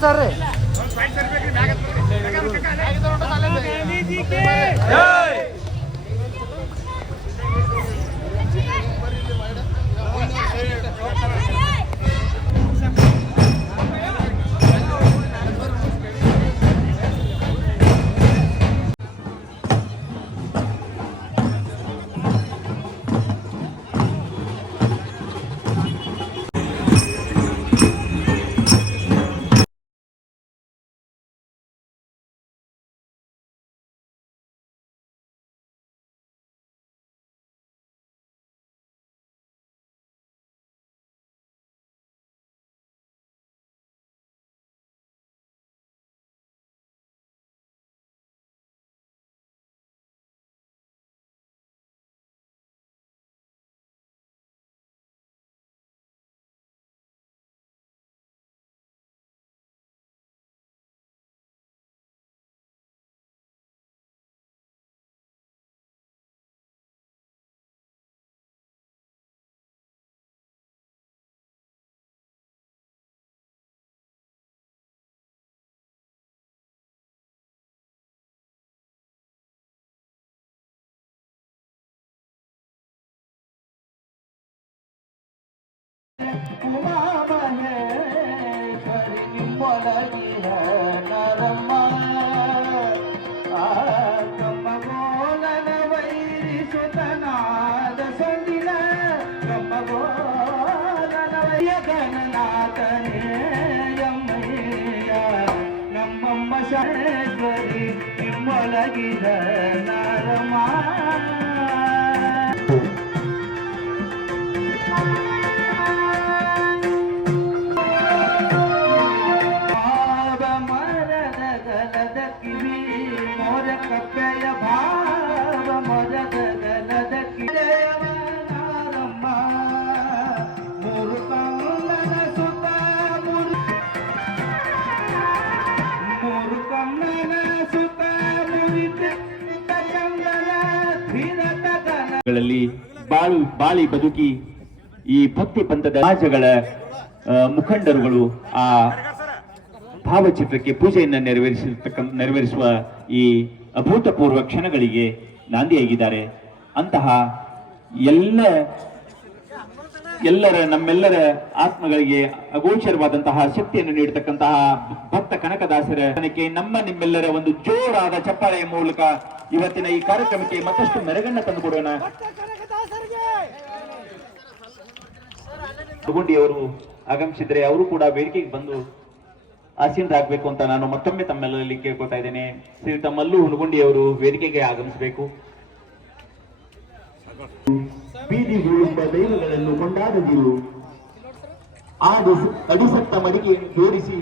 Sir sir ರೀ ಗನ ಗಳಲ್ಲಿ ಬಾಳು, ಬಾಳಿ ಬದುಕಿ ಈ ಭಕ್ತಿ ಪಂಥದ ರಾಜಗಳ ಮುಖಂಡರುಗಳು ಆ ಭಾವಚಿತ್ರಕ್ಕೆ ಪೂಜೆಯನ್ನು ನೆರವೇರಿಸಿರ್ತಕ್ಕ, ನೆರವೇರಿಸುವ ಈ ಅಭೂತಪೂರ್ವ ಕ್ಷಣಗಳಿಗೆ ನಾಂದಿಯಾಗಿದ್ದಾರೆ. ಅಂತಹ ಎಲ್ಲ, ಎಲ್ಲರ, ನಮ್ಮೆಲ್ಲರ ಆತ್ಮಗಳಿಗೆ ಅಗೋಚರವಾದಂತಹ ಶಕ್ತಿಯನ್ನು ನೀಡತಕ್ಕಂತಹ ಭಕ್ತ ಕನಕದಾಸರ ನಮ್ಮ ನಿಮ್ಮೆಲ್ಲರ ಒಂದು ಜೋರಾದ ಚಪ್ಪಾಳೆಯ ಮೂಲಕ ಇವತ್ತಿನ ಈ ಕಾರ್ಯಕ್ರಮಕ್ಕೆ ಮತ್ತಷ್ಟು ಮೆರಗನ್ನ ತಂದುಕೊಡೋಣ ಅವರು ಆಗಮಿಸಿದ್ರೆ ಅವರು ಕೂಡ ವೇದಿಕೆಗೆ ಬಂದು ಆಸೀನರಾಗಬೇಕು ಅಂತ ನಾನು ಮತ್ತೊಮ್ಮೆ ತಮ್ಮೆಲ್ಲರಲ್ಲಿ ಕೇಳ್ಕೊತಾ ಇದ್ದೇನೆ. ತಮ್ಮಲ್ಲೂ ಮಲ್ಲು ಹುಣಗುಂಡಿಯವರು ವೇದಿಕೆಗೆ ಆಗಮಿಸಬೇಕು. ಬೀದಿ ಹೂಳೆಂಬ ದೈವಗಳನ್ನು ಕೊಂಡಾಡದಿರು ಆಡು ಅಡಿಸತ್ತ ಮಡಿಕೆಯನ್ನು ಜೋಡಿಸಿ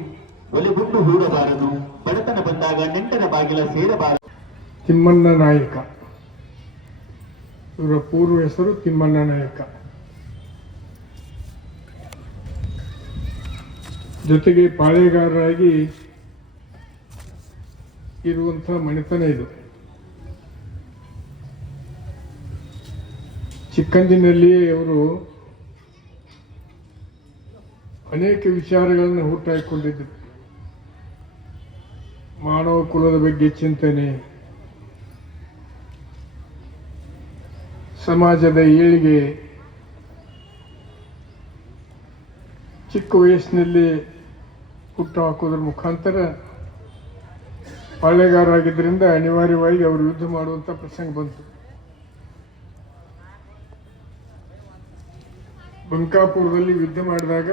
ಒಲೆಗುಂಡು ಹೂಡಬಾರದು. ಬಡತನ ಬಂದಾಗ ನೆಂಟನ ಬಾಗಿಲ ಸೇರಬಾರದು. ತಿಮ್ಮಣ್ಣ ನಾಯಕ. ಇವರ ಪೂರ್ವ ಹೆಸರು ತಿಮ್ಮಣ್ಣ ನಾಯಕ. ಜೊತೆಗೆ ಪಾಳೆಗಾರರಾಗಿ ಇರುವಂಥ ಮಣಿತನ ಇದು. ಚಿಕ್ಕಂದಿನಲ್ಲಿಯೇ ಅವರು ಅನೇಕ ವಿಚಾರಗಳನ್ನು ಹುಟ್ಟಾಕಿಕೊಂಡಿದ್ದರು ಮಾನವ ಕುಲದ ಬಗ್ಗೆ ಚಿಂತನೆ ಸಮಾಜದ ಏಳಿಗೆ ಚಿಕ್ಕ ವಯಸ್ಸಿನಲ್ಲಿ ಹುಟ್ಟು ಹಾಕೋದ್ರ ಮುಖಾಂತರ ಪಾಳೆಗಾರರಾಗಿದ್ದರಿಂದ ಅನಿವಾರ್ಯವಾಗಿ ಅವರು ಯುದ್ಧ ಮಾಡುವಂಥ ಪ್ರಸಂಗ ಬಂತು. ಬಂಕಾಪುರದಲ್ಲಿ ಯುದ್ಧ ಮಾಡಿದಾಗ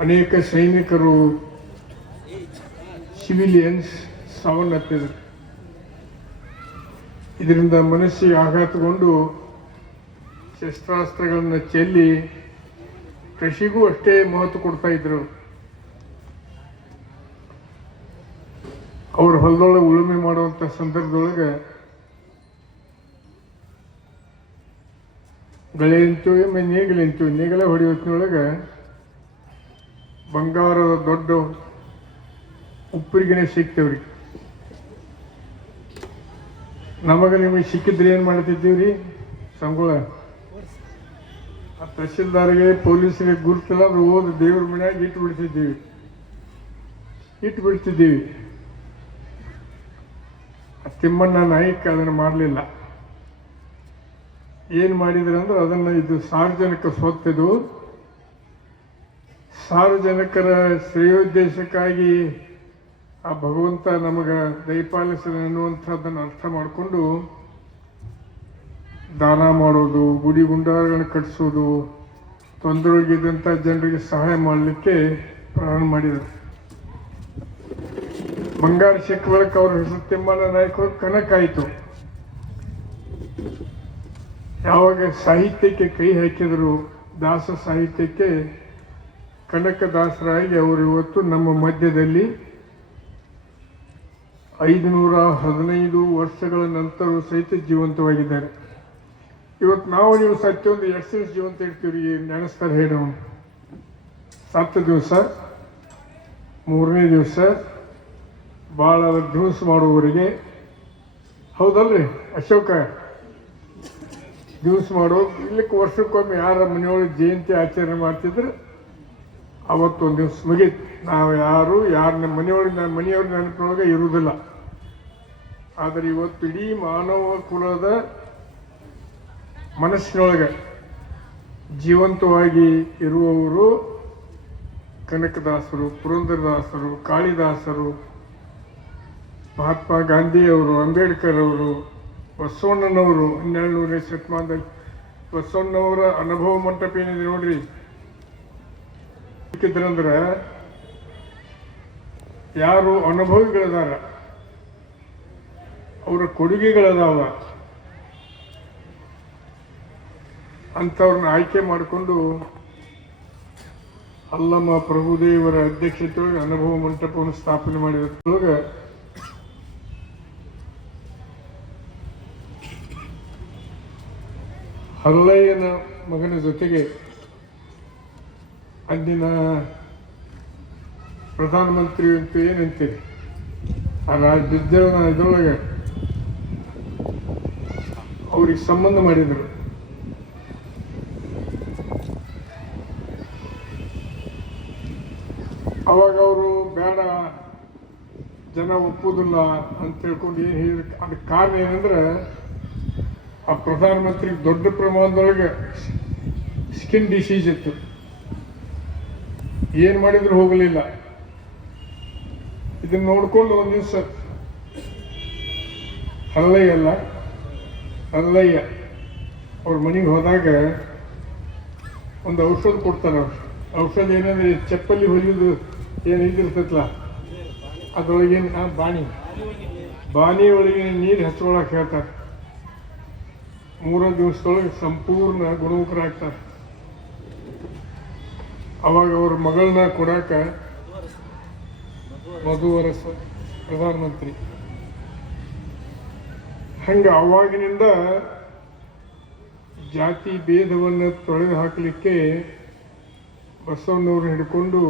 ಅನೇಕ ಸೈನಿಕರು ಸಿವಿಲಿಯನ್ಸ್ ಸಾವನ್ನಪ್ಪಿದರು. ಇದರಿಂದ ಮನಸ್ಸಿಗೆ ಆಘಾತಗೊಂಡು ಶಸ್ತ್ರಾಸ್ತ್ರಗಳನ್ನು ಚೆಲ್ಲಿ ಕೃಷಿಗೂ ಅಷ್ಟೇ ಮಹತ್ವ ಕೊಡ್ತಾ ಇದ್ರು. ಅವ್ರ ಹೊಲದೊಳಗೆ ಉಳುಮೆ ಮಾಡುವಂಥ ಸಂದರ್ಭದೊಳಗೆ ಗಳೆ ಅಂತೀವಿ ಆಮೇಲೆ ನೇಗಿಲೆ ಅಂತೀವಿ ನೇಗಿಲ ಹೊಡೆಯೋತ್ನೊಳಗೆ ಬಂಗಾರದ ದೊಡ್ಡ ಉಪ್ಪರಿಗೆನೆ ಸಿಗ್ತೇವ್ರಿ. ನಮಗೆ ನಿಮಗೆ ಸಿಕ್ಕಿದ್ರೆ ಏನು ಮಾಡ್ತಿದ್ದೀವ್ರಿ? ಸಂಗೋಳ ಆ ತಹಶೀಲ್ದಾರ್ಗೆ ಪೊಲೀಸರಿಗೆ ಗುರುತಿಲ್ಲ, ಅವ್ರು ಹೋದ ದೇವ್ರ ಮನೆಯಾಗ ಇಟ್ಟು ಬಿಡ್ತಿದ್ದೀವಿ. ಇಟ್ಟು ಬಿಡ್ತಿದ್ದೀವಿ. ಆ ತಿಮ್ಮಣ್ಣ ನಾಯಕ್ ಅದನ್ನು ಮಾಡಲಿಲ್ಲ. ಏನು ಮಾಡಿದ್ರು ಅಂದ್ರೆ ಅದನ್ನು ಇದು ಸಾರ್ವಜನಿಕ ಸ್ವತ್ತಿದು, ಸಾರ್ವಜನಿಕರ ಶ್ರೇಯೋದ್ದೇಶಕ್ಕಾಗಿ ಆ ಭಗವಂತ ನಮಗೆ ದಯಪಾಲಿಸಿದ ಅನ್ನುವಂಥದ್ದನ್ನು ಅರ್ಥ ಮಾಡಿಕೊಂಡು ದಾನ ಮಾಡೋದು, ಗುಡಿ ಗುಂಡಾರಗಳನ್ನು ಕಟ್ಟಿಸೋದು ತೊಂದರೆಗಿದ್ದಂಥ ಜನರಿಗೆ ಸಹಾಯ ಮಾಡಲಿಕ್ಕೆ ಪ್ರಾರಂಭ ಮಾಡಿದರು ಬಂಗಾರ ಸಿಕ್ಕ ಬಳಿಕ ಅವ್ರ ಹೆಸರು ತಿಮ್ಮಣ್ಣ ನಾಯಕರು ಕನಕಾಯಿತು ಯಾವಾಗ ಸಾಹಿತ್ಯಕ್ಕೆ ಕೈ ಹಾಕಿದರು, ದಾಸ ಸಾಹಿತ್ಯಕ್ಕೆ ಕನಕದಾಸರಾಗಿ ಅವರು ಇವತ್ತು ನಮ್ಮ ಮಧ್ಯದಲ್ಲಿ ಐದುನೂರ ಹದಿನೈದು ವರ್ಷಗಳ ನಂತರ ಸಹಿತ ಜೀವಂತವಾಗಿದ್ದಾರೆ. ಇವತ್ತು ನಾವು ನೀವು ಸತ್ಯೊಂದು ಎಷ್ಟು ದಿವಸ ಜೀವಂತ ಇರ್ತೀವಿ ನೆನೆಸ್ತಾರೆ ಹೇಳೋಣ ಸತ್ತ ದಿವಸ, ಮೂರನೇ ದಿವಸ ಭಾಳ ದಿವಸ ಮಾಡುವವರಿಗೆ, ಹೌದಲ್ರಿ ಅಶೋಕ? ದಿವಸ ಮಾಡೋ, ಇಲ್ಲಕ್ಕೆ ವರ್ಷಕ್ಕೊಮ್ಮೆ ಯಾರ ಮನೆಯೊಳಗೆ ಜಯಂತಿ ಆಚರಣೆ ಮಾಡ್ತಿದ್ರೆ, ಅವತ್ತೊಂದು ದಿವಸ ಮುಗೀತು. ನಾವು ಯಾರು ಯಾರು ನಮ್ಮ ಮನೆಯೊಳಗೆ, ಮನೆಯವ್ರ ನೆನಪಿನೊಳಗೆ ಇರುವುದಿಲ್ಲ. ಆದರೆ ಇವತ್ತು ಇಡೀ ಮಾನವ ಕುಲದ ಮನಸ್ಸಿನೊಳಗೆ ಜೀವಂತವಾಗಿ ಇರುವವರು ಕನಕದಾಸರು, ಪುರಂದರದಾಸರು, ಕಾಳಿದಾಸರು, ಮಹಾತ್ಮ ಗಾಂಧಿಯವರು, ಅಂಬೇಡ್ಕರ್ ಅವರು, ಬಸವಣ್ಣನವರು, ಹನ್ನೆರಡುನೂರನೇ ಶತಮಾನದಲ್ಲಿ ಬಸವಣ್ಣವರ ಅನುಭವ ಮಂಟಪ ಏನಿದೆ ನೋಡ್ರಿ? ಬೇಕಿದ್ರಂದ್ರೆ ಯಾರು ಅನುಭವಿಗಳದಾರ? ಅವರ ಕೊಡುಗೆಗಳದಾವ. ಅಂಥವ್ರನ್ನ ಆಯ್ಕೆ ಮಾಡಿಕೊಂಡು ಅಲ್ಲಮ್ಮ ಪ್ರಭುದೇವರ ಅಧ್ಯಕ್ಷತೆಯೊಳಗೆ ಅನುಭವ ಮಂಟಪವನ್ನು ಸ್ಥಾಪನೆ ಮಾಡಿದ್ರೊಳಗೆ ಹಲ್ಲಯ್ಯನ ಮಗನ ಜೊತೆಗೆ ಅಂದಿನ ಪ್ರಧಾನಮಂತ್ರಿ ಅಂತ ಏನಂತೀರಿ? ಆ ರಾಜ್ಯದ ಇದರೊಳಗೆ ಅವ್ರಿಗೆ ಸಂಬಂಧ ಮಾಡಿದರು. ಅವಾಗ ಅವರು ಬೇಡ, ಜನ ಒಪ್ಪುದಿಲ್ಲ ಅಂತ ಹೇಳ್ಕೊಂಡು ಏನು ಹೇಳಿದ್ರು. ಅದಕ್ಕೆ ಕಾರಣ ಏನಂದ್ರೆ, ಆ ಪ್ರಧಾನಮಂತ್ರಿ ದೊಡ್ಡ ಪ್ರಮಾಣದೊಳಗೆ ಸ್ಕಿನ್ ಡಿಸೀಸ್ ಇತ್ತು. ಏನು ಮಾಡಿದ್ರು ಹೋಗಲಿಲ್ಲ. ಇದನ್ನ ನೋಡ್ಕೊಂಡು ಒಂದು ದಿವಸ ಅಲ್ಲ ಹಲ್ಲಯ್ಯ ಅವ್ರ ಮನೆಗೆ ಹೋದಾಗ ಒಂದು ಔಷಧ ಕೊಡ್ತಾರೆ ಅವ್ರು ಔಷಧ ಏನಂದ್ರೆ ಚಪ್ಪಲಿ ಹೊಲಿಯೋದು ಏನು ಇದಿರ್ತೈತಲ್ಲ ಅದರೊಳಗೇನು ಬಾಣಿ. ಬಾಣಿ ಒಳಗೆ ನೀರು ಹಚ್ಕೊಳಕ್ಕೆ ಹೇಳ್ತಾರೆ. ಮೂರು ದಿವಸದೊಳಗೆ ಸಂಪೂರ್ಣ ಗುಣಮುಖರಾಗ್ತಾರೆ. ಅವಾಗ ಅವ್ರ ಮಗಳನ್ನ ಕೊಡಾಕ ಮಧುವರಸ ಪ್ರಧಾನಮಂತ್ರಿ ಹಂಗ ಅವಾಗಿನಿಂದ ಜಾತಿ ಭೇದವನ್ನು ತೊಳೆದು ಹಾಕಲಿಕ್ಕೆ ಬಸವಣ್ಣವ್ರು ಹಿಡ್ಕೊಂಡು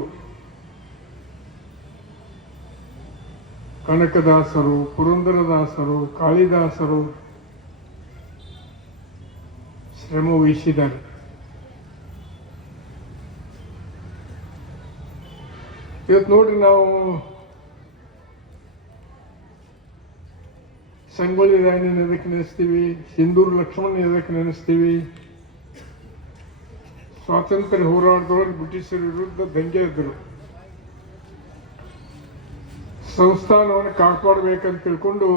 ಕನಕದಾಸರು, ಪುರಂದರದಾಸರು, ಕಾಳಿದಾಸರು ಶ್ರಮ ವಹಿಸಿದ್ದಾರೆ. ಇವತ್ತು ನೋಡ್ರಿ ನಾವು ಸಂಗೊಳ್ಳಿ ರಾಯನ ಎದಕ್ಕೆ ನೆನೆಸ್ತೀವಿ? ಸಿಂಧೂರು ಲಕ್ಷ್ಮಣ್ ಎದಕ್ಕೆ ನೆನೆಸ್ತೀವಿ? ಸ್ವಾತಂತ್ರ್ಯ ಹೋರಾಟದೊಳಗೆ ಬ್ರಿಟಿಷರ ವಿರುದ್ಧ ದಂಗೆ ಎದ್ದರು ಸಂಸ್ಥಾನವನ್ನು ಕಾಪಾಡಬೇಕಂತ ತಿಳ್ಕೊಂಡು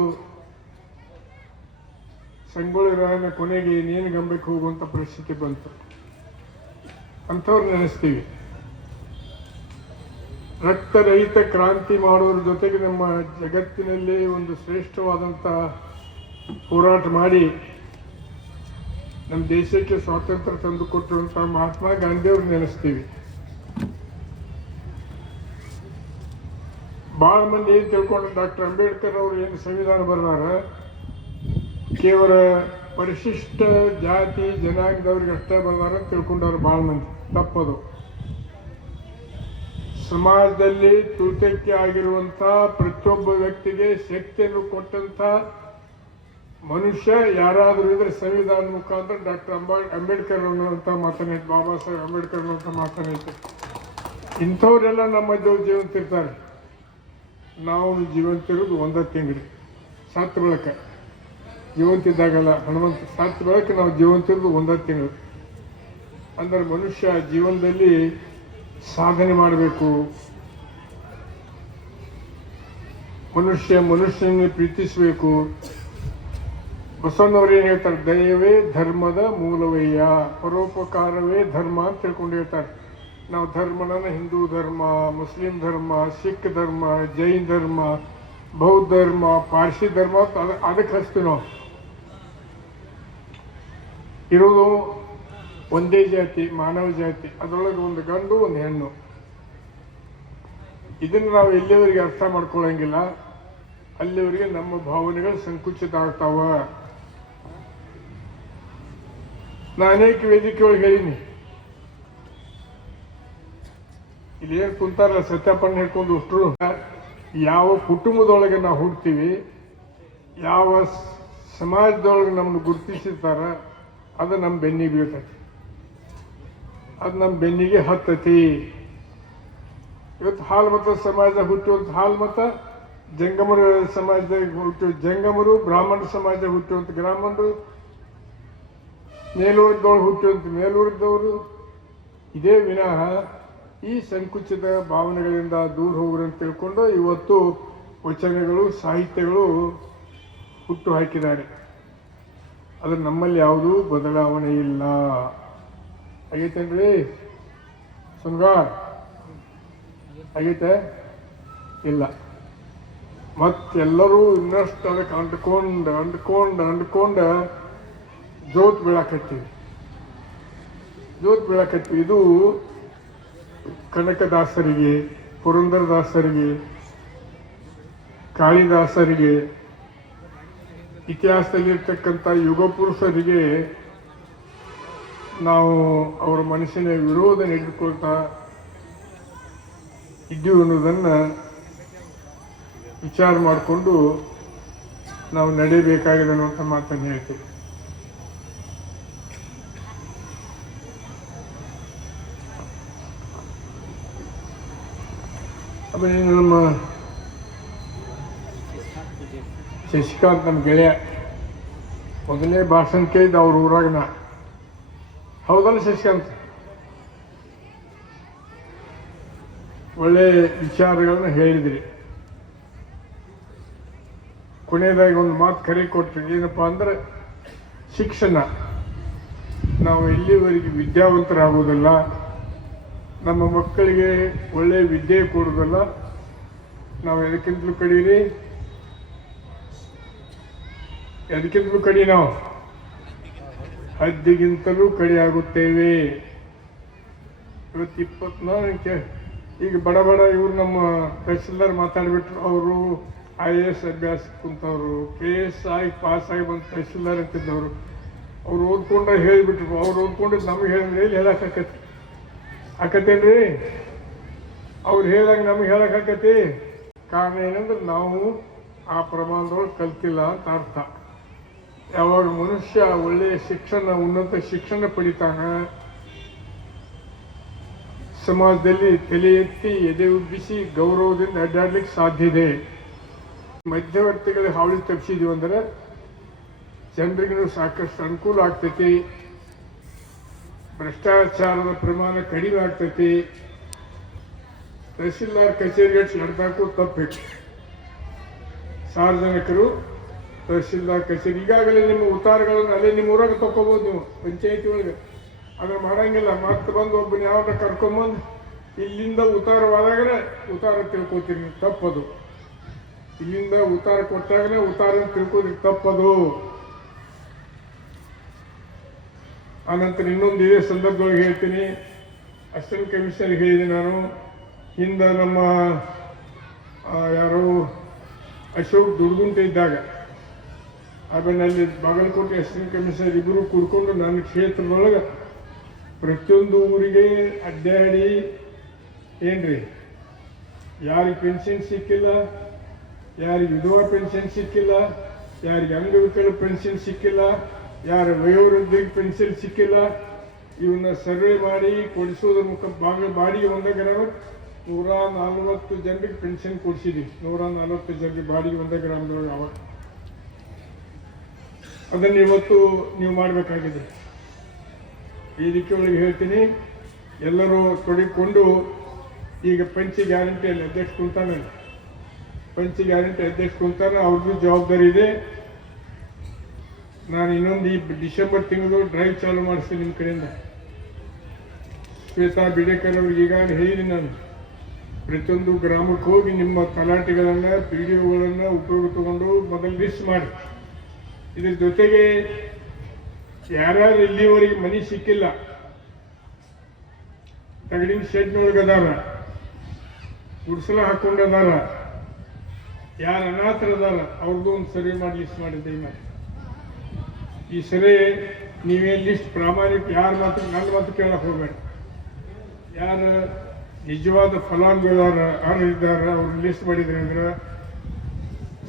ಸಂಗೊಳ್ಳಿ ರಾಯನ ಕೊನೆಗೆ ಇನ್ನೇನು ಗಂಬಕ್ಕೆ ಹೋಗುವಂಥ ಪರಿಸ್ಥಿತಿ ಬಂತು. ಅಂಥವ್ರು ನೆನೆಸ್ತೀವಿ. ರಕ್ತರಹಿತ ಕ್ರಾಂತಿ ಮಾಡುವರ ಜೊತೆಗೆ ನಮ್ಮ ಜಗತ್ತಿನಲ್ಲಿ ಒಂದು ಶ್ರೇಷ್ಠವಾದಂಥ ಹೋರಾಟ ಮಾಡಿ ನಮ್ಮ ದೇಶಕ್ಕೆ ಸ್ವಾತಂತ್ರ್ಯ ತಂದುಕೊಟ್ಟಿರುವಂಥ ಮಹಾತ್ಮ ಗಾಂಧಿಯವ್ರು ನೆನೆಸ್ತೀವಿ. ಭಾಳ ಮಂದಿ ಏನು ತಿಳ್ಕೊಂಡು ಡಾಕ್ಟರ್ ಅಂಬೇಡ್ಕರ್ ಅವರು ಏನು ಸಂವಿಧಾನ ಬರ್ದಾರ? ಕೇವಲ ಪರಿಶಿಷ್ಟ ಜಾತಿ, ಜನಾಂಗದವ್ರಿಗೆ ಅಷ್ಟೇ ಬರ್ದಾರ ತಿಳ್ಕೊಂಡವ್ರು ಭಾಳ ಮಂದಿ. ತಪ್ಪದು. ಸಮಾಜದಲ್ಲಿ ತೂತಕ್ಕೆ ಆಗಿರುವಂಥ ಪ್ರತಿಯೊಬ್ಬ ವ್ಯಕ್ತಿಗೆ ಶಕ್ತಿಯನ್ನು ಕೊಟ್ಟಂಥ ಮನುಷ್ಯ ಯಾರಾದರೂ ಇದ್ರೆ ಸಂವಿಧಾನ ಮುಖಾಂತರ ಡಾಕ್ಟರ್ ಅಂಬಾ ಅಂಬೇಡ್ಕರ್ ಅನ್ನುವಂಥ ಮಾತನಾಯ್ತು ಬಾಬಾ ಸಾಹೇಬ್ ಅಂಬೇಡ್ಕರ್ ಅನ್ನುವಂಥ ಮಾತನಾಯ್ತು ಇಂಥವರೆಲ್ಲ ನಮ್ಮ ಮಧ್ಯೆ ಜೀವಂತಿರ್ತಾರೆ. ನಾವು ಜೀವಂತಿರೋದು ಒಂದೇ ತಿಂಗಳು ಸತ್ತು ಬೆಳಕ. ಜೀವಂತಿದ್ದಾಗಲ್ಲ, ಹನುಮಂತ ಸತ್ತು ಬೆಳಕ ನಾವು ಜೀವಂತಿರೋದು ಒಂದೇ ತಿಂಗಳು. ಅಂದರೆ ಮನುಷ್ಯ ಜೀವನದಲ್ಲಿ ಸಾಧನೆ ಮಾಡಬೇಕು. ಮನುಷ್ಯ ಮನುಷ್ಯನೇ ಪ್ರೀತಿಸಬೇಕು. ಬಸವಣ್ಣವ್ರು ಏನು ಹೇಳ್ತಾರೆ ದಯವೇ ಧರ್ಮದ ಮೂಲವಯ್ಯ, ಪರೋಪಕಾರವೇ ಧರ್ಮ ಅಂತ ತಿಳ್ಕೊಂಡು ಹೇಳ್ತಾರೆ. ನಾವು ಧರ್ಮನ ಹಿಂದೂ ಧರ್ಮ, ಮುಸ್ಲಿಂ ಧರ್ಮ, ಸಿಖ್ ಧರ್ಮ, ಜೈನ್ ಧರ್ಮ, ಬೌದ್ಧ ಧರ್ಮ, ಪಾರ್ಸಿ ಧರ್ಮ ಅದಕ್ಕೆ ಹಚ್ತೀವಿ ನಾವು. ಇರೋದು ಒಂದೇ ಜಾತಿ, ಮಾನವ ಜಾತಿ, ಅದರೊಳಗೆ ಒಂದು ಗಂಡು, ಒಂದು ಹೆಣ್ಣು. ಇದನ್ನು ನಾವು ಎಲ್ಲಿವರೆಗೆ ಅರ್ಥ ಮಾಡ್ಕೊಳ್ಳೋಂಗಿಲ್ಲ ಅಲ್ಲಿವರೆಗೆ ನಮ್ಮ ಭಾವನೆಗಳು ಸಂಕುಚಿತ ಆಗ್ತಾವ. ನಾ ಅನೇಕ ವೇದಿಕೆ ಹೇಳೀನಿ. ಇಲ್ಲಿ ಏನು ಕುಂತಾರ ಸತ್ಯಪಣ್ಣ ಹೇಳ್ಕೊಂಡು ಯಾವ ಕುಟುಂಬದೊಳಗೆ ನಾವು ಹುಡ್ತೀವಿ ಯಾವ ಸಮಾಜದೊಳಗೆ ನಮ್ಮನ್ನು ಗುರುತಿಸಿರ್ತಾರ, ಅದು ನಮ್ಮ ಬೆನ್ನಿಗೆ ಬೀಳ್ತೈತಿ. ಅದು ನಮ್ಮ ಬೆನ್ನಿಗೆ ಹತ್ತತಿ. ಇವತ್ತು ಹಾಲ್ಮತ ಮತ ಸಮಾಜದಾಗ ಹುಟ್ಟುವಂಥ ಹಾಲು ಮತ, ಜಂಗಮರ ಸಮಾಜದಾಗ ಹುಟ್ಟು, ಜಂಗಮರು ಬ್ರಾಹ್ಮಣ ಸಮಾಜ ಹುಟ್ಟುವಂಥ ಬ್ರಾಹ್ಮಣರು ಮೇಲೂರಿದ್ದವ್ರು ಹುಟ್ಟುವಂಥ ಮೇಲೂರಿದ್ದವರು. ಇದೇ ವಿನಃ ಈ ಸಂಕುಚಿತ ಭಾವನೆಗಳಿಂದ ದೂರ ಹೋಗ್ರಿ ಅಂತ ತಿಳ್ಕೊಂಡು ಇವತ್ತು ವಚನಗಳು, ಸಾಹಿತ್ಯಗಳು ಹುಟ್ಟು ಹಾಕಿದ್ದಾರೆ. ಅದು ನಮ್ಮಲ್ಲಿ ಯಾವುದೂ ಬದಲಾವಣೆ ಇಲ್ಲ. ಆಗೈತೇನ್ರಿ ಸುನ್ಗಾರ್ ಆಗೈತೆ ಇಲ್ಲ. ಮತ್ತೆಲ್ಲರೂ ಇನ್ನಷ್ಟು ಅದಕ್ಕೆ ಅಂಟ್ಕೊಂಡು ಅಂಟ್ಕೊಂಡು ಅಂಟ್ಕೊಂಡು ಜೋತ್ ಬೀಳಾಕತ್ತೀವಿ ಜೋತ್ ಬೀಳಾಕತ್ತೀವಿ ಇದು ಕನಕದಾಸರಿಗೆ, ಪುರಂದರದಾಸರಿಗೆ, ಕಾಳಿದಾಸರಿಗೆ ಇತಿಹಾಸದಲ್ಲಿರ್ತಕ್ಕಂಥ ಯುಗ ಪುರುಷರಿಗೆ ನಾವು ಅವರ ಮನಸ್ಸಿನ ವಿರೋಧ ನಡೆದುಕೊಳ್ತಾ ಇದ್ದೀವಿ ಅನ್ನೋದನ್ನು ವಿಚಾರ ಮಾಡಿಕೊಂಡು ನಾವು ನಡೆಯಬೇಕಾಗಿದೆ ಅನ್ನುವಂಥ ಮಾತನ್ನು ಹೇಳ್ತೀವಿ ಆಮೇಲೆ ನಮ್ಮ ಶಶಿಕಾಂತ್ ನಮ್ಮ ಗೆಳೆಯ. ಮೊದಲನೇ ಭಾಷಣ ಕೇಳಿದ ಅವ್ರ ಊರಾಗ ನಾ ಹೌದಲ್ಲ ಶಶಿಕಾಂತ್ ಒಳ್ಳೆ ವಿಚಾರಗಳನ್ನ ಹೇಳಿದಿರಿ. ಕೊನೆಯದಾಗಿ ಒಂದು ಮಾತು ಕರೆ ಕೊಟ್ರಿ. ಏನಪ್ಪ ಅಂದ್ರೆ, ಶಿಕ್ಷಣ. ನಾವು ಎಲ್ಲಿವರೆಗೆ ವಿದ್ಯಾವಂತರಾಗುವುದಿಲ್ಲ, ನಮ್ಮ ಮಕ್ಕಳಿಗೆ ಒಳ್ಳೆಯ ವಿದ್ಯೆ ಕೊಡೋದಲ್ಲ ನಾವು ಎದಕ್ಕಿಂತಲೂ ಕಡೀರಿ? ಎದಕ್ಕಿಂತಲೂ ಕಡಿ ನಾವು? ಹದ್ದಿಗಿಂತಲೂ ಕಡಿಯಾಗುತ್ತೇವೆ. ಇವತ್ತು ಇಪ್ಪತ್ನಾಲ್ಕೆ ಈಗ ಬಡ ಬಡ ಇವರು ನಮ್ಮ ತಹಸೀಲ್ದಾರ್ ಮಾತಾಡಿಬಿಟ್ರು, ಅವರು ಐ ಎ ಎಸ್ ಅಭ್ಯಾಸ ಕುಂತವ್ರು ಕೆ ಎಸ್ ಆಗಿ ಪಾಸ್ ಆಗಿ ಬಂದು ತಹಸೀಲ್ದಾರ್ ಅಂತಿದ್ದವರು. ಅವ್ರು ಓದ್ಕೊಂಡ ಹೇಳಿಬಿಟ್ರು, ಅವ್ರು ಓದ್ಕೊಂಡಿದ್ದು ನಮಗೆ ಹೇಳಿದ್ರೆ ಎಲ್ಲಿ ಹೇಳಕ್ಕಾಕತಿ ಆಕತ್ತೇನ್ರಿ? ಅವ್ರು ಹೇಳಂಗ ನಮ್ಗೆ ಹೇಳಕ್ಕಾಕತಿ ಕಾರಣ ಏನಂದ್ರೆ ನಾವು ಆ ಪ್ರಮಾಣದೊಳಗೆ ಕಲ್ತಿಲ್ಲ ಅಂತ ಅರ್ಥ. ಯಾವಾಗ ಮನುಷ್ಯ ಒಳ್ಳೆಯ ಶಿಕ್ಷಣ, ಉನ್ನತ ಶಿಕ್ಷಣ ಪಡಿತಾನ, ಸಮಾಜದಲ್ಲಿ ತಲೆ ಎತ್ತಿ, ಎದೆ ಉಬ್ಬಿಸಿ, ಗೌರವದಿಂದ ಅಡ್ಡಾಡ್ಲಿಕ್ಕೆ ಸಾಧ್ಯ ಇದೆ. ಮಧ್ಯವರ್ತಿಗಳ ಹಾವಳಿ ತಪ್ಪಿಸಿದ್ವಿ ಅಂದ್ರೆ ಜನರಿಗೂ ಸಾಕಷ್ಟು ಅನುಕೂಲ ಆಗ್ತೈತಿ. ಭ್ರಷ್ಟಾಚಾರದ ಪ್ರಮಾಣ ಕಡಿಮೆ ಆಗ್ತೈತಿ. ತಹಸೀಲ್ದಾರ್ ಕಚೇರಿಗಳು ನಡ್ದಾಕು ತಪ್ಪಿತ್ತು ಸಾರ್ವಜನಿಕರು ತಹಸೀಲ್ದಾರ್ ಕಚೇರಿ. ಈಗಾಗಲೇ ನಿಮ್ಮ ಉತ್ತಾರಗಳನ್ನು ಅಲ್ಲೇ ನಿಮ್ಮ ಊರಾಗ ತಗೋಬೋದು ನೀವು ಪಂಚಾಯತಿ ಒಳಗೆ. ಅದನ್ನ ಮಾಡಂಗಿಲ್ಲ, ಮತ್ತೆ ಬಂದು ಒಬ್ಬನ ಯಾವಾಗ ಕರ್ಕೊಂಬಂದು ಇಲ್ಲಿಂದ ಉತ್ತಾರವಾದಾಗಲೇ ಉತ್ತಾರ ತಿಳ್ಕೊತೀರಿ ತಪ್ಪದು. ಇಲ್ಲಿಂದ ಉತ್ತಾರ ಕೊಟ್ಟಾಗಲೇ ಉತ್ತಾರ ತಿಳ್ಕೊತೀರಿ, ತಪ್ಪದು. ಆನಂತರ ಇನ್ನೊಂದು ಇದೇ ಸಂದರ್ಭದೊಳಗೆ ಹೇಳ್ತೀನಿ. ಅಸಿಸ್ಟೆಂಟ್ ಕಮಿಷನರ್ ಹೇಳಿದೆ ನಾನು. ಹಿಂದೆ ನಮ್ಮ ಯಾರು, ಅಶೋಕ್ ದುರ್ಗುಂಟೆ ಇದ್ದಾಗ ಆಮೇಲೆ ಅಲ್ಲಿ ಬಾಗಲಕೋಟೆ ಅಸಿಸ್ಟೆಂಟ್ ಕಮಿಷನರ್ ಇಬ್ಬರು ಕೂಡ್ಕೊಂಡು ನನ್ನ ಕ್ಷೇತ್ರದೊಳಗೆ ಪ್ರತಿಯೊಂದು ಊರಿಗೆ ಅಡ್ಡಾಡಿ ಏನ್ರಿ? ಯಾರಿಗೆ ಪೆನ್ಷನ್ ಸಿಕ್ಕಿಲ್ಲ, ಯಾರಿಗೆ ವಿಧವಾ ಪೆನ್ಷನ್ ಸಿಕ್ಕಿಲ್ಲ, ಯಾರಿಗೆ ಅಂಗವಿಕಲ ಪೆನ್ಷನ್ ಸಿಕ್ಕಿಲ್ಲ, ಯಾರ ವಯೋವೃದ್ಧಿಗೆ ಪೆನ್ಷನ್ ಸಿಕ್ಕಿಲ್ಲ ಇವನ್ನ ಸರ್ವೆ ಮಾಡಿ ಕೊಡಿಸೋದ್ರ ಮುಖ ಬಾಗ ಬಾಡಿಗೆ ಒಂದೇ ನಾವು ನೂರ ನಲ್ವತ್ತು ಜನರಿಗೆ ಪೆನ್ಷನ್ ಕೊಡಿಸಿದ್ವಿ. ನೂರ ನಲ್ವತ್ತು ಜನರಿಗೆ ಬಾಡಿಗೆ ಒಂದೇ ಗ್ರಾಮದೊಳಗೆ ಅವಾಗ ಅದನ್ನು ಇವತ್ತು ನೀವು ಮಾಡಬೇಕಾಗಿದೆ. ವೇದಿಕೆ ಒಳಗೆ ಹೇಳ್ತೀನಿ, ಎಲ್ಲರೂ ತೊಡಿಕೊಂಡು ಈಗ ಪಂಚ ಗ್ಯಾರಂಟಿಯಲ್ಲಿ ಅಧ್ಯಕ್ಷ ಕುಂತಾನೆ ಪಂಚ ಗ್ಯಾರಂಟಿ ಅಧ್ಯಕ್ಷ ಕುಂತಾನೆ ಅವ್ರದ್ದು ಜವಾಬ್ದಾರಿ ಇದೆ. ನಾನು ಇನ್ನೊಂದು ಈ ಡಿಸೆಂಬರ್ ತಿಂಗಳು ಡ್ರೈವ್ ಚಾಲು ಮಾಡಿಸ್ತೀನಿ ನಿಮ್ಮ ಕಡೆಯಿಂದ. ಶ್ವೇತಾ ಬಿಡೇಕರ್ ಅವ್ರಿಗೆ ಈಗಾಗಲೇ ಹೇಳಿದ್ದೀನಿ ನಾನು. ಪ್ರತಿಯೊಂದು ಗ್ರಾಮಕ್ಕೆ ಹೋಗಿ ನಿಮ್ಮ ತಲಾಟೆಗಳನ್ನು ಪಿ ಡಿ ಒಗಳನ್ನು ಉಪಯೋಗ ತಗೊಂಡು ಮೊದಲು ಲಿಸ್ಟ್ ಮಾಡಿ. ಇದ್ರ ಜೊತೆಗೆ ಯಾರ್ಯಾರು ಇಲ್ಲಿವರೆಗೆ ಮನೆ ಸಿಕ್ಕಿಲ್ಲ. ತಗಡಿನ ಶೆಡ್ನೊಳಗದಾರ ಗುಡಿಸಲ ಹಾಕೊಂಡು ಅದಾರ. ಯಾರು ಅನಾಥರ ಅದಾರ ಅವ್ರದ್ದು ಒಂದು ಸರ್ವೆ ಮಾಡಿ ಲಿಸ್ಟ್ ಮಾಡಿದ್ದೆ ಈ ಮಾತು. ಈ ಸರಿ ನೀವೇನು ಲಿಸ್ಟ್ ಪ್ರಾಮಾಣಿಕ ಯಾರ ಮಾತು ನನ್ನ ಮಾತು ಕೇಳಕ್ಕೆ ಹೋಗ್ಬೇಡ. ಯಾರು ನಿಜವಾದ ಫಲಾನುಭವಿದಾರ ಇದ್ದಾರೆ, ಅವ್ರು ಲಿಸ್ಟ್ ಮಾಡಿದ್ರೆ ಅಂದ್ರೆ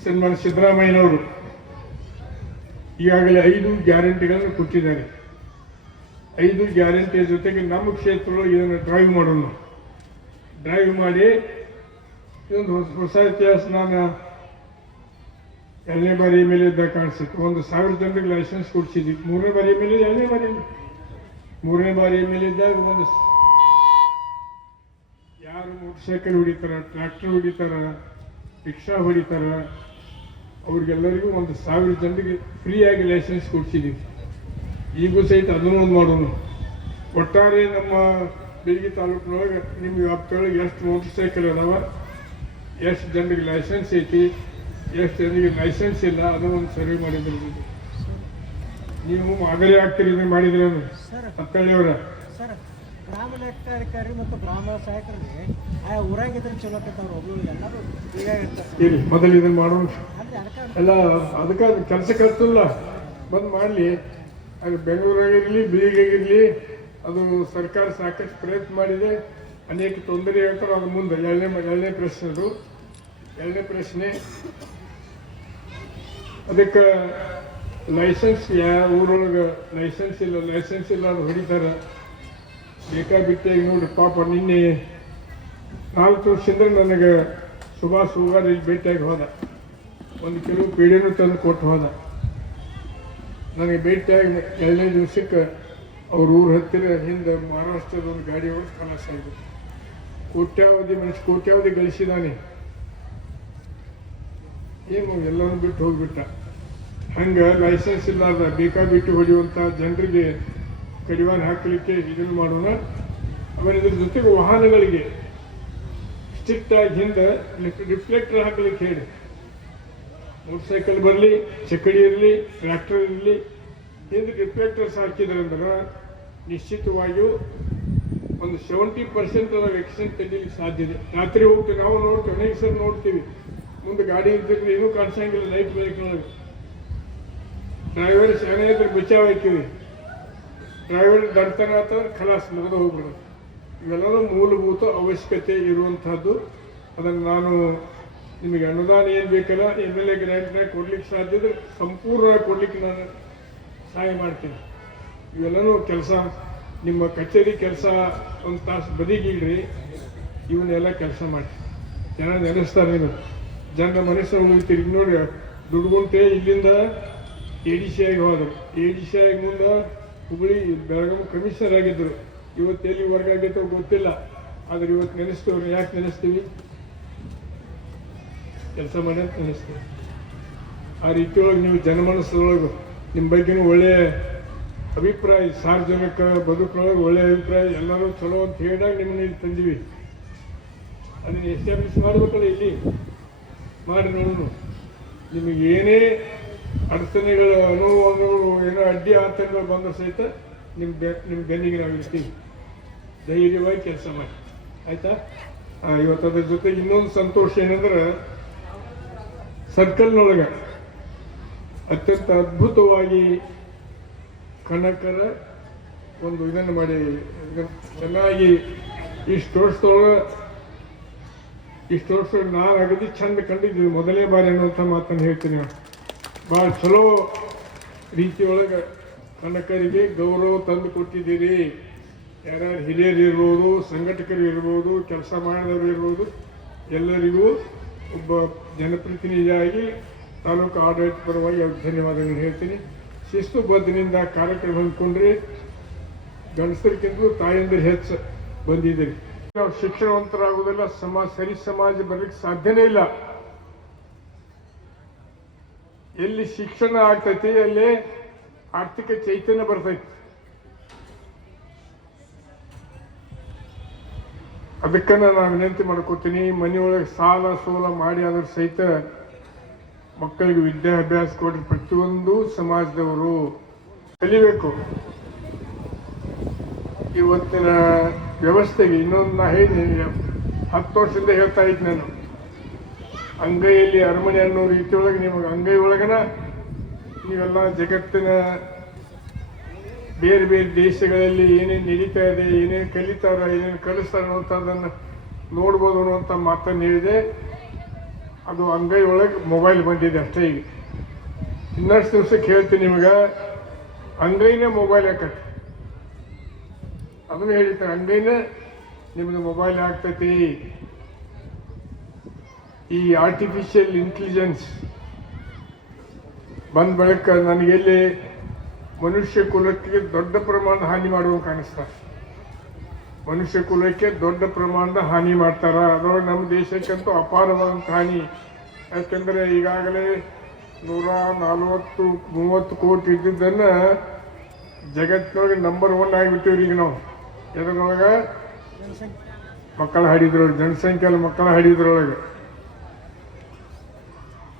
ಸನ್ಮಾನ ಸಿದ್ದರಾಮಯ್ಯನವರು. ಈಗಾಗಲೇ ಐದು ಗ್ಯಾರಂಟಿಗಳನ್ನು ಕೊಟ್ಟಿದ್ದಾರೆ. ಐದು ಗ್ಯಾರಂಟಿಯ ಜೊತೆಗೆ ನಮ್ಮ ಕ್ಷೇತ್ರಗಳು ಇದನ್ನು ಡ್ರೈವ್ ಮಾಡೋಣ. ಡ್ರೈವ್ ಮಾಡಿ ಇದೊಂದು ಹೊಸ ಹೊಸ ಇತಿಹಾಸ ನಾನು ಎರಡನೇ ಬಾರಿ ಎಂ ಎಲ್ ಇದ್ದಾಗ ಕಾಣಿಸುತ್ತೆ. ಒಂದು ಸಾವಿರ ಜನರಿಗೆ ಲೈಸೆನ್ಸ್ ಕೊಡಿಸಿದ್ವಿ. ಮೂರನೇ ಬಾರಿ ಎಂ ಎಲ್ ಎರಡನೇ ಬಾರಿ ಮೂರನೇ ಬಾರಿ ಎಂ ಎಲ್ ಇದ್ದಾಗ ಒಂದು ಯಾರು ಮೋಟರ್ ಸೈಕಲ್ ಹೊಡಿತಾರ ಟ್ರ್ಯಾಕ್ಟರ್ ಹೊಡಿತಾರ ರಿಕ್ಷಾ ಹೊಡಿತಾರ ಅವ್ರಿಗೆಲ್ಲರಿಗೂ ಒಂದು ಸಾವಿರ ಜನರಿಗೆ ಫ್ರೀಯಾಗಿ ಲೈಸೆನ್ಸ್ ಕೊಡ್ಸಿದ್ದೀವಿ ಈಗೂ ಸಹಿತ ಅದನ್ನು ಒಂದು ಮಾಡೋಣ ಒಟ್ಟಾರೆ ನಮ್ಮ ಬೆಳಗಿ ತಾಲೂಕಿನೊಳಗೆ ನಿಮ್ಮ ವ್ಯಾಪ್ತಿಯೊಳಗೆ ಎಷ್ಟು ಮೋಟರ್ ಸೈಕಲ್ ಅದಾವ? ಎಷ್ಟು ಜನರಿಗೆ ಲೈಸೆನ್ಸ್ ಐತಿ? ಎಷ್ಟು ಜನರಿಗೆ ಲೈಸೆನ್ಸ್ ಇಲ್ಲ? ಅದನ್ನು ಒಂದು ಸರ್ವೆ ಮಾಡಿದ್ರು. ನೀವು ಮಾದರಿ ಆಗ್ತೀರಿ ಮಾಡಿದ್ರೆ ಹತ್ತಳ್ಳಿಯವರ ಸರ್ ಗ್ರಾಮ ಲೆಕ್ಕಾಧಿಕಾರಿ ಮತ್ತು ಗ್ರಾಮ ಸಹಾಯಕರಿಗೆ ಇರಿ ಮೊದಲು ಇದನ್ನು ಮಾಡೋಣ. ಎಲ್ಲ ಅದಕ್ಕೆ ಅದು ಕೆಲಸಕ್ಕೆ ಹತ್ತಿಲ್ಲ ಬಂದು ಮಾಡಲಿ. ಅದು ಬೆಂಗಳೂರಾಗಿರಲಿ ಬೀಗಾಗಿರಲಿ ಅದು ಸರ್ಕಾರ ಸಾಕಷ್ಟು ಪ್ರಯತ್ನ ಮಾಡಿದೆ. ಅನೇಕ ತೊಂದರೆ ಹೇಳ್ತಾರೆ ಅದು ಮುಂದೆ ಎರಡನೇ ಎರಡನೇ ಪ್ರಶ್ನೆ ಅದು ಎರಡನೇ ಪ್ರಶ್ನೆ ಅದಕ್ಕೆ ಲೈಸೆನ್ಸ್ ಯಾವ ಊರೊಳಗೆ ಲೈಸೆನ್ಸ್ ಇಲ್ಲ ಲೈಸೆನ್ಸ್ ಇಲ್ಲ ಅದು ಹೊಡಿತಾರೆ. ಬೇಕಾಬಿಟ್ಟಿಯಾಗಿ ನೋಡಿ ಪಾಪ ನಿನ್ನೆ ನಾಲ್ಕು ವರ್ಷದಿಂದ ನನಗೆ ಸುಭಾಷ್ ಹೂಗಾರ್ ಇಲ್ಲಿ ಭೇಟಿಯಾಗಿ ಹೋದ. ಒಂದು ಕೆಲವು ಪೀಡೆನೂ ತಂದು ಕೊಟ್ಟು ಹೋದ. ನನಗೆ ಭೇಟಿಯಾಗಿ ಎರಡನೇ ದಿವಸಕ್ಕೆ ಅವ್ರ ಊರು ಹತ್ತಿರ ಹಿಂದೆ ಮಹಾರಾಷ್ಟ್ರದ ಒಂದು ಗಾಡಿ ಒಳಗೆ ಕಲಾಸ ಆಗಿದೆ ಕೋಟ್ಯಾವಧಿ ಮನುಷ್ಯ, ಕೋಟ್ಯಾವಧಿ ಗಳಿಸಿದಾನೆ ಏನು ಎಲ್ಲರೂ ಬಿಟ್ಟು ಹೋಗಿಬಿಟ್ಟ. ಹಂಗೆ ಲೈಸೆನ್ಸ್ ಇಲ್ಲಾರ್ದ ಬೇಕಾಬಿಟ್ಟು ಹೊಡೆಯುವಂಥ ಜನರಿಗೆ ಕಡಿವಾಣ ಹಾಕಲಿಕ್ಕೆ ಇದನ್ನು ಮಾಡೋಣ. ಆಮೇಲೆ ಇದ್ರ ಜೊತೆಗೆ ವಾಹನಗಳಿಗೆ ಸ್ಟ್ರಿಕ್ಟ್ ಆಗಿ ಹಿಂದೆ ರಿಫ್ಲೆಕ್ಟರ್ ಹಾಕಲಿಕ್ಕೆ ಹೇಳಿ. ಮೋಟರ್ ಸೈಕಲ್ ಬರಲಿ ಚಕ್ಕಡಿ ಇರಲಿ, ಟ್ರ್ಯಾಕ್ಟರ್ ಇರಲಿ, ಹಿಂದೆ ರಿಫ್ಲೆಕ್ಟರ್ಸ್ ಹಾಕಿದ್ರೆ ಅಂದ್ರೆ ನಿಶ್ಚಿತವಾಗಿಯೂ ಒಂದು ಸೆವೆಂಟಿ ಪರ್ಸೆಂಟ್ ಎಕ್ಸಿಡೆಂಟ್ ತೆಗಿಲಿಕ್ಕೆ ಸಾಧ್ಯ ಇದೆ. ರಾತ್ರಿ ಹೋಗ್ತೀವಿ ನಾವು ನೋಡ್ತೀವಿ, ಅನೇಕ ಸರ್ ನೋಡ್ತೀವಿ. ಮುಂದೆ ಗಾಡಿ ಇದ್ದಿದ್ರೆ ಏನೂ ಕಾಣಿಸಂಗಿಲ್ಲ ಲೈಟ್ ಬೆಳಕಿನೊಳಗೆ ಡ್ರೈವರ್ ಶಾನೆ ಇದ್ರೆ ಬಚಾವ್ ಹಾಕಿವಿ. ಡ್ರೈವರ್ ದಡ್ತನ ಆತಂದ್ರೆ ಖಲಾಸ್ ಮುಗಿದು ಹೋಗ್ಬಿಡೋದು. ಇವೆಲ್ಲವೂ ಮೂಲಭೂತ ಅವಶ್ಯಕತೆ ಇರುವಂತಹದ್ದು. ಅದನ್ನು ನಾನು ನಿಮಗೆ ಅನುದಾನ ಏನು ಬೇಕಲ್ಲ ಎಂ ಎಲ್ ಎ ಗ್ರ್ಯಾಂಟ್ನಾಗ ಕೊಡ್ಲಿಕ್ಕೆ ಸಾಧ್ಯ ಇದ್ರೆ ಸಂಪೂರ್ಣ ಕೊಡ್ಲಿಕ್ಕೆ ನಾನು ಸಹಾಯ ಮಾಡ್ತೀನಿ. ಇವೆಲ್ಲನೂ ಕೆಲಸ, ನಿಮ್ಮ ಕಚೇರಿ ಕೆಲಸ ಒಂದು ತಾಸು ಬದಿಗಿಡ್ರಿ ಇವನ್ನೆಲ್ಲ ಕೆಲಸ ಮಾಡಿ ಜನ ನೆನೆಸ್ತಾರೆ ನೀವು ಜನರ ಮನಸ್ಸನ್ನು ತಿರುಗಿ ನೋಡಿ, ದುಡ್ಗುಂಟೆ ಇಲ್ಲಿಂದ ಎ ಡಿ ಸಿ ಆಗಿ ಹೋದರು. ಎ ಡಿ ಸಿ ಆಗಿ ಮುಂದೆ ಹುಬ್ಬಳ್ಳಿ ಬೆಳಗಾವಿ ಕಮಿಷನರ್ ಆಗಿದ್ದರು. ಇವತ್ತು ಎಲ್ಲಿ ವರ್ಗ ಆಗೈತೋ ಗೊತ್ತಿಲ್ಲ. ಆದ್ರೆ ಇವತ್ತು ನೆನೆಸ್ತೀವಿ, ಯಾಕೆ ನೆನೆಸ್ತೀವಿ? ಕೆಲಸ ಮಾಡಿ ಅಂತ ನೆನೆಸ್ತೀವಿ. ಆ ರೀತಿಯೊಳಗೆ ನೀವು ಜನಮನಸ್ಸದೊಳಗೆ ನಿಮ್ಮ ಬಗ್ಗೆನೂ ಒಳ್ಳೆಯ ಅಭಿಪ್ರಾಯ, ಸಾರ್ವಜನಿಕ ಬದುಕೊಳಗೆ ಒಳ್ಳೆಯ ಅಭಿಪ್ರಾಯ, ಎಲ್ಲರೂ ಚಲೋ ಅಂತ ಹೇಳಿದಾಗ ನಿಮ್ಮನ್ನ ಇಲ್ಲಿ ತಂದೀವಿ. ಅದನ್ನು ಎಸ್ಟಾಬ್ಲಿಷ್ ಮಾಡಬೇಕಲ್ಲ ಇಲ್ಲಿ. ಮಾಡಿ ನೋಡೋಣ. ನಿಮಗೆ ಏನೇ ಅಡಚಣೆಗಳು, ಅನುಭವಗಳು, ಏನೋ ಅಡ್ಡಿ ಆತಂಕಗಳು ಬಂದರೂ ಸಹಿತ ನಿಮ್ಮ ಬೆ ನಿಮ್ಮ ಬೆನ್ನಿಗೆ ನಾವು ಇರ್ತೀವಿ. ಧೈರ್ಯವಾಗಿ ಕೆಲಸ ಮಾಡಿ ಆಯ್ತಾ? ಇವತ್ತು ಅದ್ರ ಜೊತೆ ಇನ್ನೊಂದು ಸಂತೋಷ ಏನಂದ್ರೆ ಸರ್ಕಲ್ನೊಳಗೆ ಅತ್ಯಂತ ಅದ್ಭುತವಾಗಿ ಕನಕರ ಒಂದು ಇದನ್ನು ಮಾಡಿ ಚೆನ್ನಾಗಿ ಇಷ್ಟು ವರ್ಷದೊಳಗೆ, ಇಷ್ಟು ವರ್ಷ ನಾನು ಅಗದಿ ಚಂದ ಕಂಡಿದ್ದೀವಿ ಮೊದಲನೇ ಬಾರಿ ಅನ್ನುವಂಥ ಮಾತನ್ನು ಹೇಳ್ತೀನಿ ಭಾಳ ಚಲೋ ರೀತಿಯೊಳಗೆ ಕನಕರಿಗೆ ಗೌರವ ತಂದು ಕೊಟ್ಟಿದ್ದೀರಿ. ಯಾರ್ಯಾರು ಹಿರಿಯರು ಇರ್ಬೋದು, ಸಂಘಟಕರು ಇರ್ಬೋದು, ಕೆಲಸ ಮಾಡಿದವರು ಇರ್ಬೋದು, ಎಲ್ಲರಿಗೂ ಒಬ್ಬ ಜನಪ್ರತಿನಿಧಿಯಾಗಿ ತಾಲೂಕು ಆಡಳಿತ ಪರವಾಗಿ ಧನ್ಯವಾದಗಳನ್ನು ಹೇಳ್ತೀನಿ. ಶಿಸ್ತುಬದ್ಧನಿಂದ ಕಾರ್ಯಕ್ರಮ ಹೊಂದ್ಕೊಂಡ್ರಿ ಗಂಡಸರಿಗಿಂತಲೂ ತಾಯಂದಿರು ಹೆಚ್ಚು ಬಂದಿದ್ದೀರಿ. ನಾವು ಶಿಕ್ಷಣವಂತರಾಗುವುದಿಲ್ಲ ಸಮಾಜ ಸರಿ ಸಮಾಜ ಬರಲಿಕ್ಕೆ ಸಾಧ್ಯನೇ ಇಲ್ಲ. ಎಲ್ಲಿ ಶಿಕ್ಷಣ ಆಗ್ತೈತಿ, ಅಲ್ಲಿ ಆರ್ಥಿಕ ಚೈತನ್ಯ ಬರ್ತೈತಿ. ಅದಕ್ಕೆ ನಾನು ವಿನಂತಿ ಮಾಡ್ಕೋತೀನಿ, ಮನೆಯೊಳಗೆ ಸಾಲ ಸೋಲ ಮಾಡಿ ಆದರೂ ಸಹಿತ ಮಕ್ಕಳಿಗೆ ವಿದ್ಯಾಭ್ಯಾಸ ಕೊಡ್ರಿ ಪ್ರತಿಯೊಂದು ಸಮಾಜದವರು ಕಲಿಬೇಕು. ಇವತ್ತಿನ ವ್ಯವಸ್ಥೆಗೆ ಇನ್ನೊಂದು ನಾ ಹೇಳಿ ಹತ್ತು ವರ್ಷದಿಂದ ಹೇಳ್ತಾ ಇದ್ದೆ ನಾನು. ಅಂಗೈಯಲ್ಲಿ ಅರಮನೆ ಅನ್ನೋ ರೀತಿಯೊಳಗೆ ನಿಮಗೆ ಅಂಗೈ ಒಳಗನ ನೀವೆಲ್ಲ ಜಗತ್ತಿನ ಬೇರೆ ಬೇರೆ ದೇಶಗಳಲ್ಲಿ ಏನೇನು ನಡೀತಾ ಇದೆ, ಏನೇನು ಕಲಿತಾರ, ಏನೇನು ಕಲಿಸ್ತಾರೆ ಅನ್ನೋಂಥದ್ದನ್ನು ನೋಡ್ಬೋದು ಅನ್ನುವಂಥ ಮಾತನ್ನು ಹೇಳಿದೆ. ಅದು ಅಂಗೈ ಒಳಗೆ ಮೊಬೈಲ್ ಬಂದಿದೆ ಅಷ್ಟೇ ಈಗ. ಇನ್ನಷ್ಟು ದಿವ್ಸಕ್ಕೆ ಹೇಳ್ತೀನಿ ನಿಮಗೆ. ಅಂಗೈನೇ ಮೊಬೈಲ್ ಹಾಕತ್ತೆ ಅದನ್ನು ಹೇಳಿರ್ತಾರೆ, ಅಂಗೈನೇ ನಿಮ್ಮದು ಮೊಬೈಲ್ ಆಗ್ತೈತಿ. ಈ ಆರ್ಟಿಫಿಷಿಯಲ್ ಇಂಟೆಲಿಜೆನ್ಸ್ ಬಂದ ಬಳಿಕ ನನಗೆಲ್ಲಿ ಮನುಷ್ಯ ಕುಲಕ್ಕೆ ದೊಡ್ಡ ಪ್ರಮಾಣದ ಹಾನಿ ಮಾಡುವ ಕಾಣಿಸ್ತಾರೆ ಮನುಷ್ಯ ಕುಲಕ್ಕೆ ದೊಡ್ಡ ಪ್ರಮಾಣದ ಹಾನಿ ಮಾಡ್ತಾರ. ಅದರೊಳಗೆ ನಮ್ಮ ದೇಶಕ್ಕಂತೂ ಅಪಾರವಾದಂಥ ಹಾನಿ. ಯಾಕೆಂದರೆ ಈಗಾಗಲೇ ನೂರ ನಲ್ವತ್ತು, ಮೂವತ್ತು ಕೋಟಿ ಇದ್ದಿದ್ದನ್ನು ಜಗತ್ತಿನೊಳಗೆ ನಂಬರ್ ಒನ್ ಆಗಿಬಿಟ್ಟಿವ್ರಿ ಈಗ ನಾವು. ಇದರೊಳಗೆ ಮಕ್ಕಳ ಹಾಡಿದ್ರೊಳಗೆ, ಜನಸಂಖ್ಯೆಯಲ್ಲಿ ಮಕ್ಕಳ ಹಡಿದ್ರೊಳಗೆ.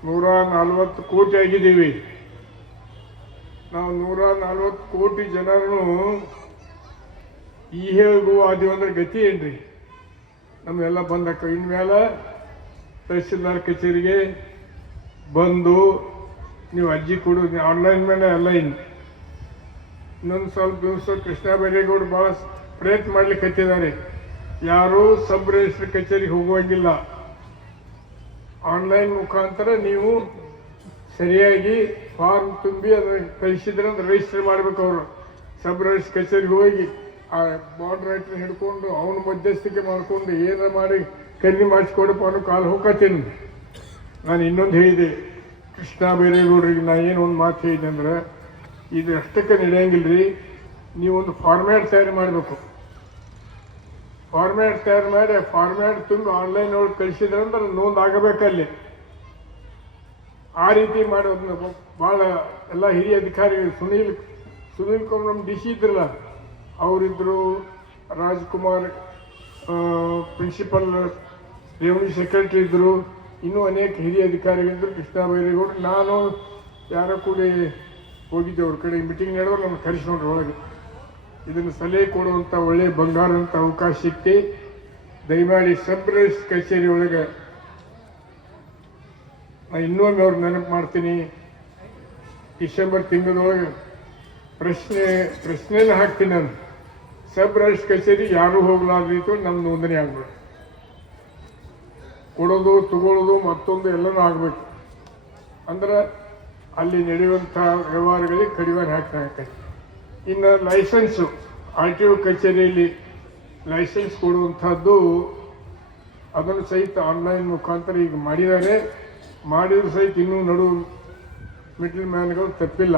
ನೂರ ನಲ್ವತ್ತು ಕೋಟಿ ಆಗಿದ್ದೀವಿ. ನಾವು ನೂರ ನಲ್ವತ್ತು ಕೋಟಿ ಜನರನ್ನು ಈ ಹೇಗೂ ಆದಿವು ಅಂದ್ರೆ ಗತಿ ಏನ್ರಿ? ನಮ್ಮೆಲ್ಲ ಬಂದಕ್ಕ ಇನ್ಮೇಲೆ ತಹಸೀಲ್ದಾರ್ ಕಚೇರಿಗೆ ಬಂದು ನೀವು ಅಜ್ಜಿ ಕೊಡು ಆನ್ಲೈನ್ ಮೇಲೆ ಎಲ್ಲ ಇನ್ನು ಇನ್ನೊಂದು ಸ್ವಲ್ಪ ದಿವಸ ಕೃಷ್ಣ ಬೈರೇಗೌಡ ಭಾಳ ಪ್ರಯತ್ನ ಮಾಡ್ಲಿಕ್ಕೆ ಹತ್ತಿದ್ದಾರೆ. ಯಾರೂ ಸಬ್ ರಿಜಿಸ್ಟರ್ ಕಚೇರಿಗೆ ಹೋಗುವಂಗಿಲ್ಲ. ಆನ್ಲೈನ್ ಮುಖಾಂತರ ನೀವು ಸರಿಯಾಗಿ ಫಾರ್ಮ್ ತುಂಬಿ ಅದನ್ನು ಕಳಿಸಿದ್ರೆ ಅಂದ್ರೆ ರಿಜಿಸ್ಟರ್ ಮಾಡ್ಬೇಕು ಅವರು. ಸಬ್ ರಿಜಿಸ್ಟರ್ ಕಚೇರಿಗೆ ಹೋಗಿ ಆ ಬಾಂಡ್ ರೈಟರ್ ಹಿಡ್ಕೊಂಡು ಅವನ ಮಧ್ಯಸ್ಥಿಕೆ ಮಾಡಿಕೊಂಡು ಏನಾರ ಮಾಡಿ ಕನ್ನಿ ಮಾಡಿಸ್ಕೊಡಪ್ಪ ಅನ್ನೋ ಕಾಲು ಹೋಗತ್ತೀನಿ ನಾನು ಇನ್ನೊಂದು ಹೇಳಿದೆ, ಕೃಷ್ಣ ಬೈರೇಗೌಡರಿಗೆ ನಾ ಏನು ಒಂದು ಮಾತು ಹೇಳಿದೆ ಅಂದ್ರೆ, ಇದು ಅಷ್ಟಕ್ಕೆ ನಡೆಯಂಗಿಲ್ಲ ರೀ ನೀವೊಂದು ಫಾರ್ಮ್ಯಾಟ್ ತಯಾರು ಮಾಡಬೇಕು. ಫಾರ್ಮ್ಯಾಟ್ ತಯಾರು ಮಾಡಿ ಫಾರ್ಮ್ಯಾಟ್ ತುಂಬಿ ಆನ್ಲೈನ್ ಒಳಗೆ ಕಳಿಸಿದ್ರೆ ಅಂದ್ರೆ ನೋಂದು ಆಗಬೇಕಲ್ಲಿ. ಆ ರೀತಿ ಮಾಡೋದನ್ನ ಭಾಳ ಎಲ್ಲ ಹಿರಿಯ ಅಧಿಕಾರಿಗಳು ಸುನೀಲ್ ಸುನೀಲ್ ಕುಮಾರ್ ನಮ್ಮ ಡಿ ಸಿ ಇದ್ರಲ್ಲ ಅವರಿದ್ದರು ರಾಜ್ಕುಮಾರ್ ಪ್ರಿನ್ಸಿಪಲ್ ರೆವಿನ್ಯೂ ಸೆಕ್ರೆಟರಿ ಇದ್ದರು ಇನ್ನೂ ಅನೇಕ ಹಿರಿಯ ಅಧಿಕಾರಿಗಳಿದ್ದರು ಕೃಷ್ಣ ಬೈರೇಗೌಡರು ನಾನು ಯಾರೋ ಕೂಡ ಹೋಗಿದ್ದೆ ಅವ್ರ ಕಡೆ ಮೀಟಿಂಗ್ ನಡೆದ್ರು ನಮ್ಮ ಕರೆಸ್ಕೊಂಡ್ರು ಒಳಗೆ. ಇದನ್ನು ಸಲಹೆ ಕೊಡುವಂಥ ಒಳ್ಳೆಯ ಬಂಗಾರ ಅಂತ ಅವಕಾಶ ಸಿಕ್ತಿ, ದಯಮಾಡಿ ಸಬ್ ಕಚೇರಿ ಒಳಗೆ ಇನ್ನೊಮ್ಮೆ ಅವ್ರು ನೆನಪು ಮಾಡ್ತೀನಿ. ಡಿಸೆಂಬರ್ ತಿಂಗಳೊಳಗೆ ಪ್ರಶ್ನೆ, ಪ್ರಶ್ನೆನ ಹಾಕ್ತೀನಿ ನಾನು. ಸಬ್ ರೈಸ್ ಕಚೇರಿ ಯಾರು ಹೋಗ್ಲಾರ್ದಿತ್ತು ನಮ್ಮ ನೋಂದಣಿ ಆಗ್ಬೇಕು. ಕೊಡೋದು ತಗೊಳ್ಳೋದು ಮತ್ತೊಂದು ಎಲ್ಲನೂ ಆಗಬೇಕು. ಅಂದ್ರೆ ಅಲ್ಲಿ ನಡೆಯುವಂಥ ವ್ಯವಹಾರಗಳಿಗೆ ಕಡಿವಾಣ ಹಾಕ್ತಾ ಹಾಕೈತಿ ಇನ್ನು ಲೈಸೆನ್ಸು, ಆರ್ ಟಿ ಒ ಕಚೇರಿಯಲ್ಲಿ ಲೈಸೆನ್ಸ್ ಕೊಡುವಂಥದ್ದು ಅದನ್ನು ಸಹಿತ ಆನ್ಲೈನ್ ಮುಖಾಂತರ ಈಗ ಮಾಡಿದ್ದಾರೆ. ಮಾಡಿದ್ರು ಸಹಿತ ಇನ್ನೂ ನಡು ಮಿಡ್ಲ್ ಮ್ಯಾನ್ಗಳು ತಪ್ಪಿಲ್ಲ.